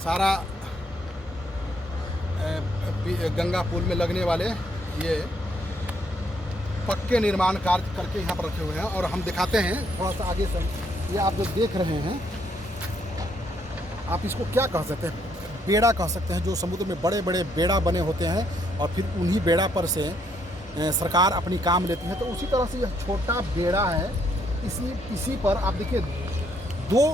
सारा गंगा पुल में लगने वाले ये पक्के निर्माण कार्य करके यहाँ पर रखे हुए हैं। और हम दिखाते हैं थोड़ा सा आगे से। ये आप जो देख रहे हैं, आप इसको क्या कह सकते हैं, बेड़ा कह सकते हैं। जो समुद्र में बड़े बड़े बेड़ा बने होते हैं और फिर उन्हीं बेड़ा पर से सरकार अपनी काम लेती है। तो उसी तरह से यह छोटा बेड़ा है। इसी पर आप देखिए दो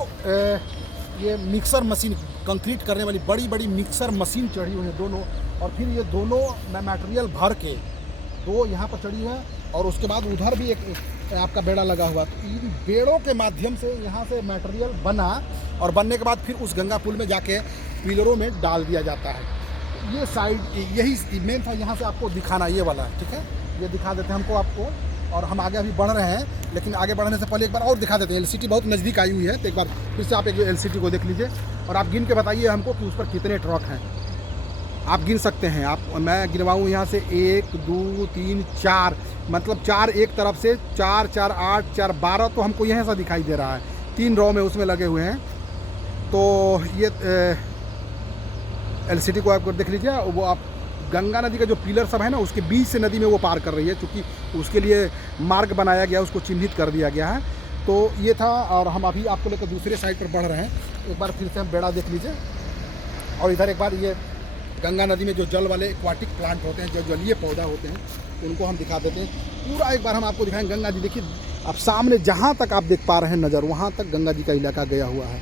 ये मिक्सर मशीन, कंक्रीट करने वाली बड़ी बड़ी मिक्सर मशीन चढ़ी हुई है दोनों। और फिर ये दोनों मटेरियल भर के दो यहाँ पर चढ़ी हुई है। और उसके बाद उधर भी एक आपका बेड़ा लगा हुआ। तो इन बेड़ों के माध्यम से यहाँ से मटेरियल बना और बनने के बाद फिर उस गंगा पुल में जाके पिलरों में डाल दिया जाता है। ये साइड यही मेन था यहाँ से आपको दिखाना, ये वाला, ठीक है। ये दिखा देते हैं हमको आपको। और हम आगे अभी बढ़ रहे हैं, लेकिन आगे बढ़ने से पहले एक बार और दिखा देते हैं। एलसीटी बहुत नज़दीक आई हुई है, तो एक बार फिर से आप एक एलसीटी को देख लीजिए और आप गिन के बताइए हमको कि उस पर कितने ट्रक हैं। आप गिन सकते हैं। आप, मैं गिनवाऊँ यहाँ से 1 2 3 4, मतलब 4 एक तरफ से, 4 4 8 4 12, तो हमको यहाँ सा दिखाई दे रहा है। 3 रॉ में उसमें लगे हुए हैं। तो ये एलसीटी को आप देख लीजिए। वो आप गंगा नदी का जो पिलर सब है ना, उसके बीच से नदी में वो पार कर रही है, क्योंकि उसके लिए मार्ग बनाया गया, उसको चिन्हित कर दिया गया है। तो ये था। और हम अभी आपको लेकर दूसरे साइड पर बढ़ रहे हैं। एक बार फिर से हम बेड़ा देख लीजिए। और इधर एक बार ये गंगा नदी में जो जल वाले एक्वाटिक प्लांट होते हैं, जो जलीय पौधा होते हैं, उनको हम दिखा देते हैं। पूरा एक बार हम आपको दिखाएंगे। गंगा जी देखिए, आप सामने जहाँ तक आप देख पा रहे हैं नज़र, वहाँ तक गंगा जी का इलाका गया हुआ है।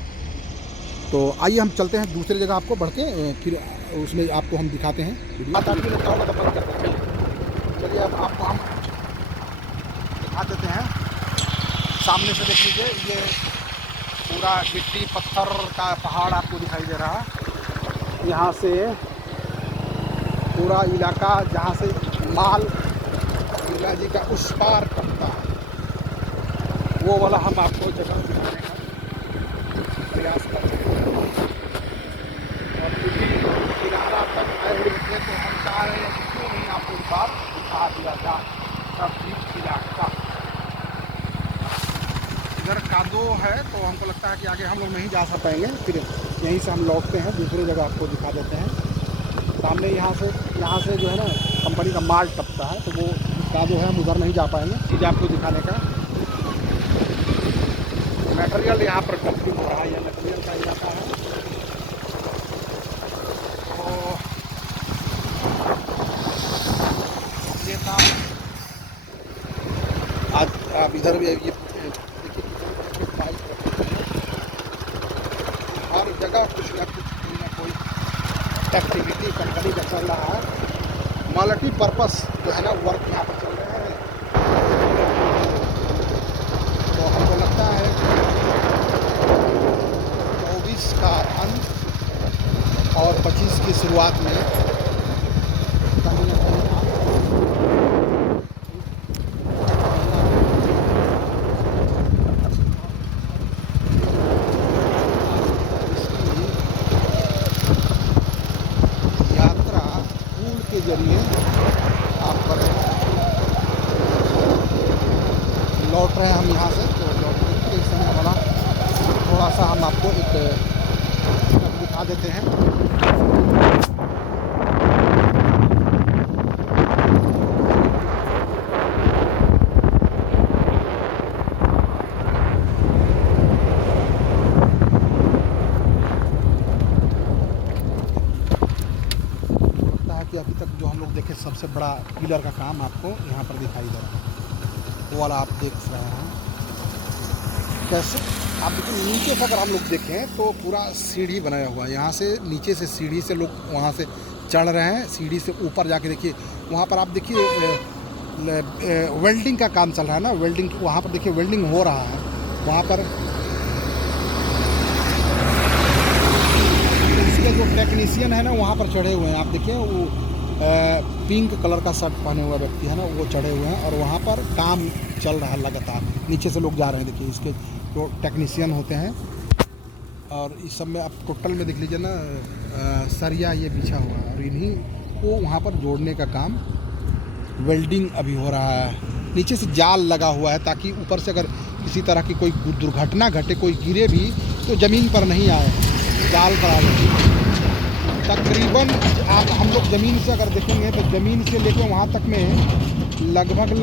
तो आइए हम चलते हैं दूसरी जगह आपको बढ़ के, फिर उसमें आपको हम दिखाते हैं। चलिए अब आपको हम दिखा देते हैं। सामने से देख लीजिए, ये पूरा गिट्टी पत्थर का पहाड़ आपको दिखाई दे रहा है। यहाँ से पूरा इलाका जहाँ से माल गंगा जी का उस पार टपता है, वो वाला हम आपको जगह दिखाने का प्रयास करते हैं। और किनारा तक आए हुए थे, तो हम चाह रहे हैं कि क्यों नहीं आपको एक बार दिखा दिया जाए सब बीच इलाका। इधर कादो है, तो हमको लगता है कि आगे हम लोग नहीं जा पाएंगे। फिर यहीं से हम लौटते हैं, दूसरी जगह आपको दिखा देते हैं। सामने यहाँ से जो है ना कंपनी का माल टपता है, तो वो कादो है, हम उधर नहीं जा पाएंगे। चीज़ आपको दिखाने का मटेरियल यहाँ पर डंपिंग हो रहा है। यह मटेरियल का इलाका है। तो ये था। आज आप इधर भी ये हर जगह कुछ न कोई एक्टिविटी कंपनी का चल रहा है। मल्टीपर्पस जो है ना वर्क यहाँ पर चल रहे हैं। तो हमको लगता है 24 का अंत और 25 की शुरुआत में कहीं न कहीं के जरिए आप कर रहे हैं। लौट रहे हैं हम यहाँ से। तो लौटने के समय वाला थोड़ा सा हम आपको एक दिखा देते हैं। अभी तक जो हम लोग देखे सबसे बड़ा पिलर का काम आपको यहाँ पर दिखाई दे रहा है, वो वाला आप देख रहे हैं। कैसे आप देखिए, नीचे से अगर हम लोग देखें तो पूरा सीढ़ी बनाया हुआ है। यहाँ से नीचे से सीढ़ी से लोग वहाँ से चढ़ रहे हैं। सीढ़ी से ऊपर जाके देखिए, वहाँ पर आप देखिए वेल्डिंग का काम चल रहा है ना। वेल्डिंग वहाँ पर देखिए, वेल्डिंग हो रहा है वहाँ पर। इसके जो टेक्नीशियन है ना, वहाँ पर चढ़े हुए हैं। आप देखिए, वो पिंक कलर का शर्ट पहने हुआ व्यक्ति है ना, वो चढ़े हुए हैं और वहाँ पर काम चल रहा है लगातार। नीचे से लोग जा रहे हैं। देखिए, इसके जो टेक्नीशियन होते हैं। और इस सब में आप टोटल में देख लीजिए ना, सरिया ये बिछा हुआ है और इन्हीं को वहाँ पर जोड़ने का काम, वेल्डिंग अभी हो रहा है। नीचे से जाल लगा हुआ है ताकि ऊपर से अगर किसी तरह की कोई दुर्घटना घटे, कोई गिरे भी तो ज़मीन पर नहीं आए, जाल पर आ जाए। तकरीबन आप हम लोग ज़मीन से अगर देखेंगे तो ज़मीन से लेकर वहाँ तक में लगभग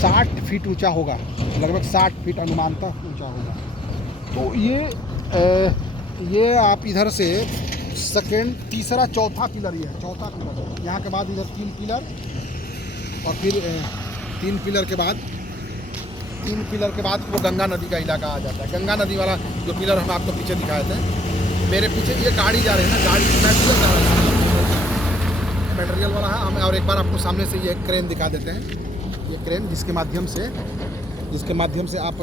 60 फीट ऊंचा होगा, लगभग 60 फीट अनुमानतः ऊंचा होगा। तो ये आप इधर से सेकेंड, तीसरा, चौथा पिलर, ये है चौथा पिलर। यहाँ के बाद इधर 3 पिलर और फिर 3 पिलर के बाद वो गंगा नदी का इलाका आ जाता है। गंगा नदी वाला जो पिलर हम आपको पीछे दिखाए थे, मेरे पीछे ये गाड़ी जा रही है ना, गाड़ी मटेरियल वाला है। हम और एक बार आपको सामने से ये क्रेन दिखा देते हैं। ये क्रेन जिसके माध्यम से आप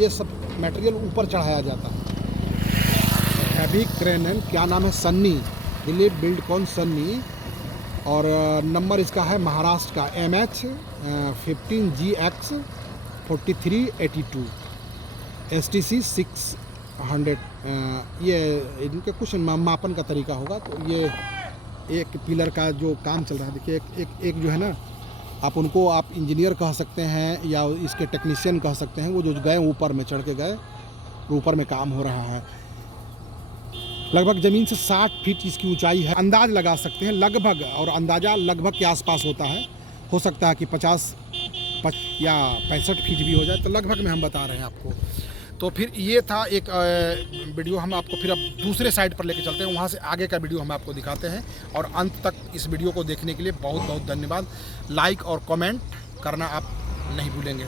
ये सब मटेरियल ऊपर चढ़ाया जाता है। हैवी क्रेन है, क्या नाम है, सन्नी, दिलीप बिल्डकॉन सन्नी, और नंबर इसका है महाराष्ट्र का MH 15GX 4382 STC 600। ये इनके कुछ मापन का तरीका होगा। तो ये एक पिलर का जो काम चल रहा है, देखिए एक जो है ना, आप उनको आप इंजीनियर कह सकते हैं या इसके टेक्नीशियन कह सकते हैं, वो जो गए ऊपर में चढ़ के गए, ऊपर में काम हो रहा है। लगभग ज़मीन से 60 फीट इसकी ऊंचाई है। अंदाज लगा सकते हैं लगभग, और अंदाज़ा लगभग के आसपास होता है। हो सकता है कि 50 या 65 फीट भी हो जाए, तो लगभग में हम बता रहे हैं आपको। तो फिर ये था एक वीडियो। हम आपको फिर अब दूसरे साइड पर लेके चलते हैं, वहाँ से आगे का वीडियो हम आपको दिखाते हैं। और अंत तक इस वीडियो को देखने के लिए बहुत बहुत धन्यवाद। लाइक और कमेंट करना आप नहीं भूलेंगे।